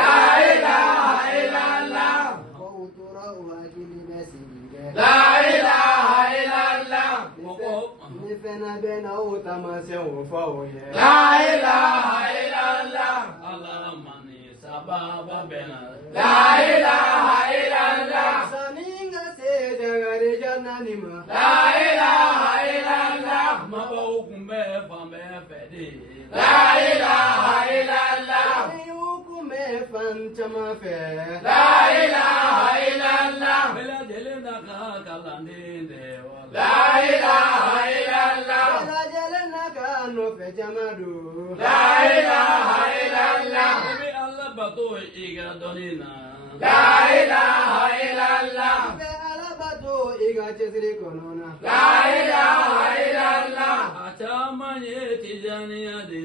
La ilaha illallah. Bautura wakili mesige. La ilaha illallah. Ni fena bena utamase ufaoye. La ilaha illallah. Allah mani sababa bena. La ilaha illallah. Saninga se jagare jananima. La ilaha illallah. Mabau kumbe fambe fedi. La ilaha illallah. Yukume fanchama fe. La ilaha illallah. Bela jelena ka kalandinde. La ilaha illallah. Bela jelena ka no fe jamadu. La ilaha illallah. Bi Allah bato iga donina. La ilaha illallah. Be alabato iga chesri konona. La ilaha illallah. Achama ye tijaniya de